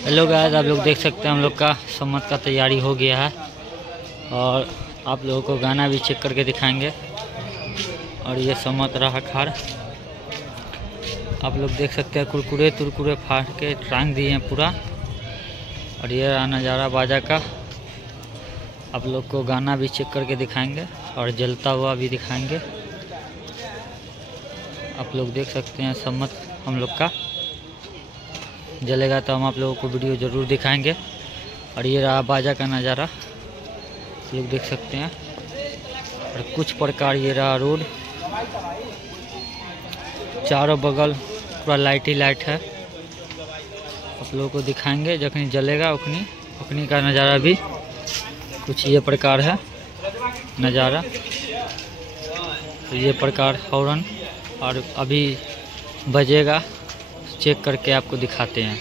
Hello guys, आप लोग देख सकते हैं हम लोग का सम्मत का तैयारी हो गया है और आप लोगों को गाना भी चेक करके दिखाएंगे। और ये सम्मत रहा खार, आप लोग देख सकते हैं कुरकुरे तुरकुरे फाड़ के टांग दिए हैं पूरा। और ये रहा नज़ारा बाजा का, आप लोग को गाना भी चेक करके दिखाएंगे और जलता हुआ भी दिखाएंगे। आप लोग देख सकते हैं सम्मत हम लोग का जलेगा तो हम आप लोगों को वीडियो ज़रूर दिखाएंगे। और ये रहा बाजा का नज़ारा, आप लोग देख सकते हैं। और कुछ प्रकार ये रहा रोड, चारों बगल पूरा लाइट ही लाइट है। आप लोगों को दिखाएंगे जखनी जलेगा उखनी का नज़ारा भी कुछ ये प्रकार है नज़ारा। तो ये प्रकार हॉर्न और अभी बजेगा, चेक करके आपको दिखाते हैं।